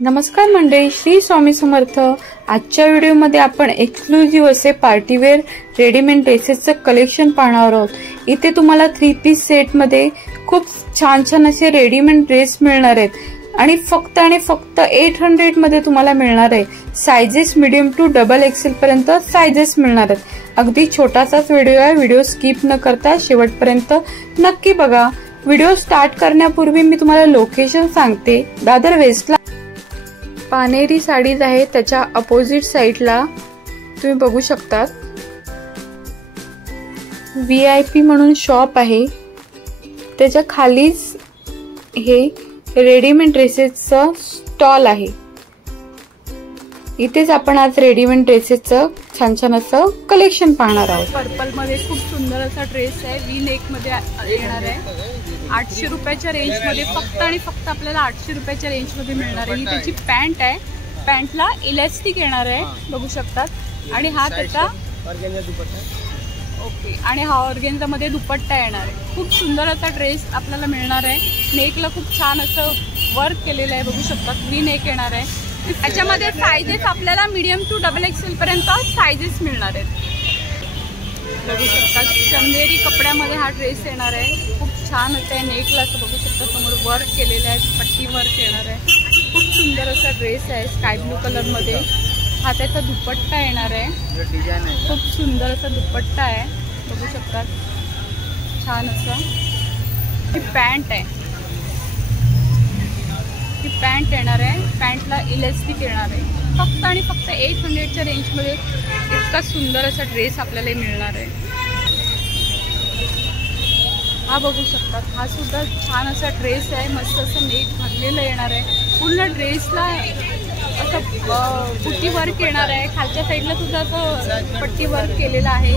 नमस्कार मंडळी, श्री स्वामी समर्थ। आजच्या व्हिडिओमध्ये आपण एक्सक्लुझिव्ह असे पार्टीवेअर रेडीमेड ड्रेसेसचं कलेक्शन पाहणार आहोत। इथे तुम्हाला 3 पीस सेट मध्ये खूप छान छान असे रेडीमेड ड्रेस मिळणार आहेत आणि फक्त 800 मध्ये तुम्हाला मिळणार आहे। Sizes medium to double XL पर्यंत साइजेस मिळणार आहेत। अगदी छोटासाच व्हिडिओ आहे, व्हिडिओ स्किप न करता शेवटपर्यंत नक्की बघा। व्हिडिओ स्टार्ट करण्यापूर्वी मी तुम्हाला लोकेशन सांगते। दादर वेस्टला पानेरी साडीज आहे, त्याच्या अपोजिट साइडला तुम्ही बघू शकता VIP म्हणून शॉप आहे, त्याच्या खालीच हे रेडीमेड ड्रेसेसचा स्टॉल आहे। इथेच आपण आज रेडीमेड ड्रेसेसचं छान छान असं कलेक्शन पाहणार आहोत। पर्पल मध्ये खूप सुंदर असा ड्रेस आहे, वी नेक मध्ये येणार आहे। 800 रुपयाच्या रेंज मध्ये फक्त आपल्याला 800 रुपयाच्या रेंज मध्ये मिळणार आहे। ही त्याची पॅन्ट आहे, पॅन्टला इलास्टिक येणार आहे, बघू शकतात। आणि हा त्याचा ओके, आणि हा ऑर्गेन्झा मध्ये दुपट्टा येणार आहे। खूप सुंदर असा ड्रेस आपल्याला मिळणार आहे। नेकला खूप छान असं वर्क केलेलं आहे, बघू शकतात। वी नेक येणार आहे। याच्यामध्ये साइजेस आपल्याला मीडियम टू डबल एक्सेल पर्यंत साइजेस मिळणार आहेत, बघू शकता। चंदेरी कपड्यामध्ये हा ड्रेस येणार आहे, खूप छान असं आहे। नेकला असं बघू शकता, समोर वर्क केलेलं आहे, पट्टी वर्क येणार आहे। खूप सुंदर असा ड्रेस आहे, स्काय ब्लू कलर मध्ये। हा त्याचा दुपट्टा येणार आहे, खूप सुंदर असा दुपट्टा आहे, बघू शकता। छान असं ही पॅन्ट आहे, ही पॅन्ट येणार आहे। पॅन्टला इलास्टिक येणार आहे। फक्त 800च्या रेंज मध्ये इतका सुंदर असा ड्रेस आपल्याला मिळणार आहे। हा बघू शकतात, हा सुद्धा छान असा ड्रेस आहे। मस्त असं नेक भरलेलं येणार आहे। पूर्ण ड्रेसला असं बुटी वर्क येणार आहे। खालच्या साईडला सुद्धा असं पट्टी वर्क केलेला आहे।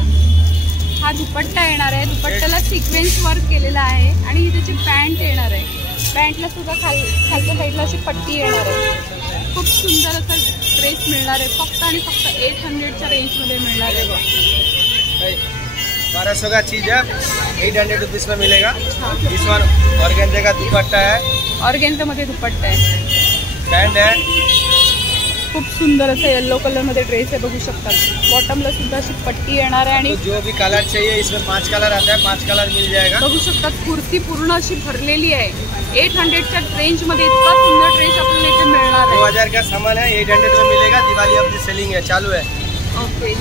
हा दुपट्टा येणार आहे, दुपट्ट्याला सिक्वेन्स वर्क केलेला आहे। आणि ही त्याची पॅन्ट येणार आहे, पॅन्टला सुद्धा खालच्या साईडला अशी पट्टी येणार आहे। खूप सुंदर असा ड्रेस मिळणार आहे, फक्त 800च्या रेंज मध्ये मिळणार आहे। 1200 का चीज है, 800 रुपीज में मिलेगा। इस वन ऑर्गेन्जा का दुपट्टा है, ऑर्गेन्जा मध्ये दुपट्टा है, पैंट है। खूप सुंदर असं येलो कलर मध्ये ड्रेस आहे, बघू शकता। बॉटमला सुद्धा अशी पट्टी येणार आहे। आणि जो भी कलर चाहिए इसमें 5 कलर आता है, 5 कलर मिल जाएगा, बघू शकता। कुर्ती पूर्ण अशी भरलेली आहे। 800च्या रेंज मध्ये इतका सुंदर ड्रेस आपल्याला इथे मिळणार आहे। 2000 का सामान है, 800 में मिलेगा। दिवाली अपनी सेलिंग है, चालू है। ओके,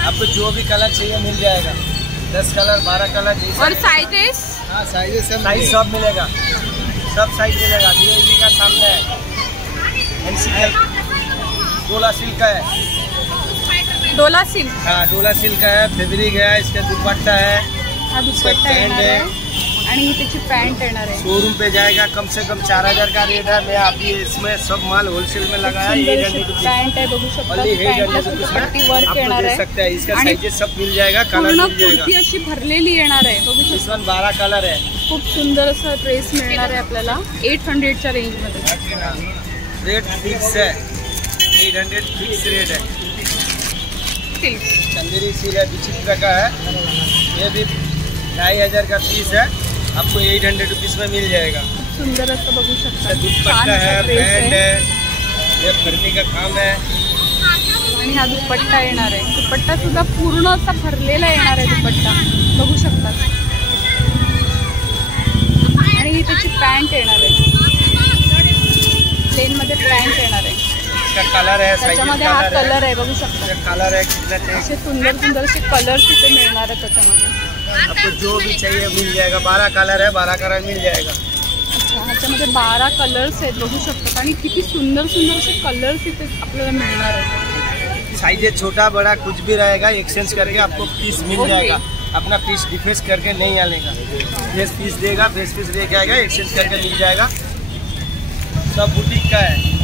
आपको जो भी कलर चाहिए मिल जाएगा, 10 कलर 12 कलर। और साइजेस? हाँ, साइजेस सब मिलेगा, सब साइज मिलेगा। DIB का सामने है, NCL डोला सिल्क का है, डोला सिल्क। हाँ, डोला सिल्क का है, फैब्रिक है, इसका दुपट्टा है, हा दुपट्टा येणार है आणि ही त्याची पॅन्ट येणार आहे। शोरूम पे जाएगा कम से कम 4000 का रेट है। मैं अभी इसमें सब माल होलसेल में लगाया है। 800 रुपीज पॅन्ट आहे, बघू शकता। पॅन्टला सुद्धा पट्टी वर्क येणार आहे, सकता है। इसका साइजेस सब मिल जाएगा, कलर पूर्ण मिल जाएगा। कुर्ती अशी भरलेली येणार आहे, बघू शकता। इसमें 12 कलर है। खूप सुंदर असा ड्रेस मिळणार आहे आपल्याला 800च्या रेंज मध्ये। रेट फिक्स है, 800 फिक्स रेट है। सिल्क, चंदेरी सिल्क है, विचित्र का है। ये भी 2500 का पीस है, आपको 800 रुपीज में मिल जाएगा। सुंदर असं बघू शकता। दुपट्टा है, पैंट है, ये भरने का काम है। आणि हा दुपट्टा येणार आहे, दुपट्टा सुद्धा पूर्ण असा भरलेला येणार आहे दुपट्टा, बघू शकता। आणि ही त्याची पॅन्ट येणार आहे, प्लेन मध्ये पॅन्ट येणार आहे। इसका कलर है, त्याच्यामध्ये हा कलर आहे, बघू शकता। कलर है, कितना चाहिए। असे सुंदर असे कलर्स इथे मिळणार आहे त्याच्यामध्ये। आपको जो भी चाहिए मिल जाएगा। 12 कलर है, 12 कलर मिल जाएगा। अच्छा, ह्याच्यामध्ये 12 कलर्स आहेत, बघू शकता। आणि किती सुंदर असे कलर्स इथे आपल्याला मिळणार आहेत। साइज छोटा बड़ा कुछ भी रहेगा, एक्सचेंज करके आपको पीस मिल जाएगा। अपना पीस डिफेस करके नहीं आने का, फ्रेश पीस देगा, फ्रेश पीस लेके आएगा, एक्सचेंज करके मिल जाएगा। सब बुटीक का है।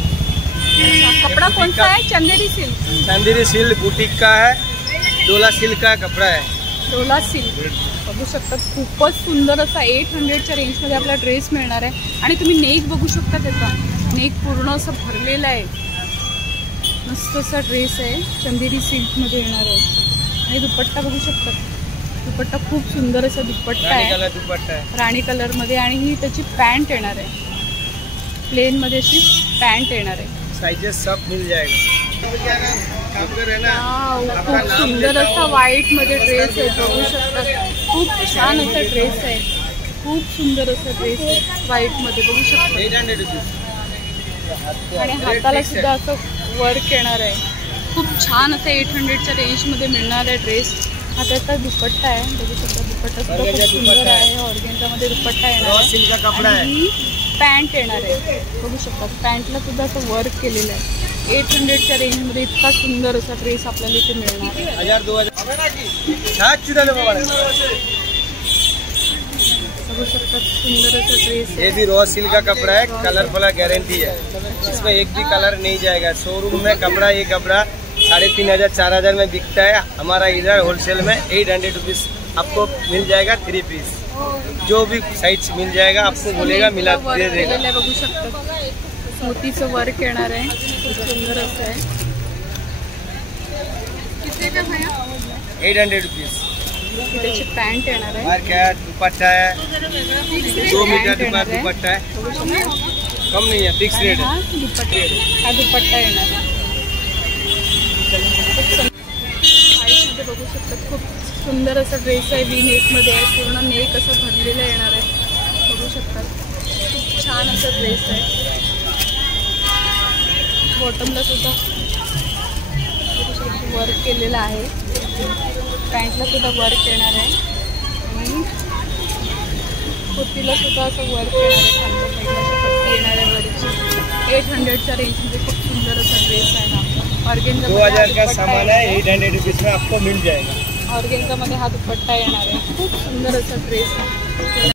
कपड़ा कौन सा है? चंदेरी सिल्क, चंदेरी सिल्क बुटीक का है। डोला सिल्क का कपड़ा है, डोला सिल्क, बघू शकता। खूपच सुंदर असा 800च्या रेंज मध्ये आपला ड्रेस मिळणार आहे। आणि तुम्ही नेक बघू शकता, त्याचा नेक पूर्ण असं भरलेला आहे। मस्त असा ड्रेस आहे, चंदेरी सिल्क मध्ये येणार आहे। आणि दुपट्टा बघू शकता, दुपट्टा खूप सुंदर असा दुपट्टा आहे, दुपट्टा आहे राणी कलर मध्ये। आणि ही त्याची पॅन्ट येणार आहे, प्लेन मध्ये अशी पॅन्ट येणार आहे. साइजेस सब मिल जाएगा. खूप सुंदर असा व्हाईट मध्ये ड्रेस आहे, बघू शकता. खूप छान असा ड्रेस आहे, खूप सुंदर असा ड्रेस आहे व्हाईट मध्ये, बघू शकता. 800 रुपीज. आणि हाताला सुद्धा असं वर्क येणार आहे. खूप छान असं 800च्या रेंजमध्ये मिळणार आहे ड्रेस. हा त्याचा दुपट्टा आहे, बघू शकता. दुपट्टा सुद्धा खूप सुंदर आहे, ऑर्गेन्झामध्ये दुपट्टा येणार सिल्क का कपड़ा है. आणि पॅन्ट येणार आहे, बघू शकता. पॅन्टला सुद्धा असं वर्क केलेलं आहे. 800च्या रेंजमध्ये इतका सुंदर असा ड्रेस आपल्याला इथे मिळणार आहे. 1000-2000 बघू शकता, सुंदर असा ड्रेस ये आहे. भी रॉ सिल्क का कपड़ा है, कलरफुल गारंटी है. इसमें एक भी कलर नहीं जाएगा. शोरूम में कपड़ा, ये कपड़ा 3500-4000 में बिकता है. हमारा इधर होलसेल में 800 रुपीज आपको मिल जाएगा 3 पीस. जो भी साइज मिल जाएगा आपको बोलेगा मिला दे देगा. बघू शकता, मोतीचं वर्क येणार आहे, खूप सुंदर असं आहे. 800 रुपीज. त्याची पॅन्ट येणार आहे. वर्क है, दुपट्टा है, 2 मीटर दुपट्टा है. कम नहीं है, फिक्स रेट है. हा दुपट्टा येणार आहे. व्हाईटमध्ये बघू शकता, खूप सुंदर असा ड्रेस आहे. वी नेकमध्ये आहे, पूर्ण नेक असं भरलेलं येणार आहे, बघू शकता. खूप छान असा ड्रेस आहे. बॉटमला सुद्धा वर्क केलेलं आहे. पॅन्टला सुद्धा वर्क येणार आहे आणि कुर्तीला सुद्धा असं वर्क येणार आहे. खालच्या साईडला पट्टी येणार आहे वरची. 800च्या रेंजमध्ये खूप सुंदर असा ड्रेस आहे ना. ऑर्गेन्झा 2000 का सामान है, 800 रुपीज में आपको मिल जाएगा. ऑर्गेन्झामध्ये हा दुपट्टा येणार आहे. खूप सुंदर असा ड्रेस आहे.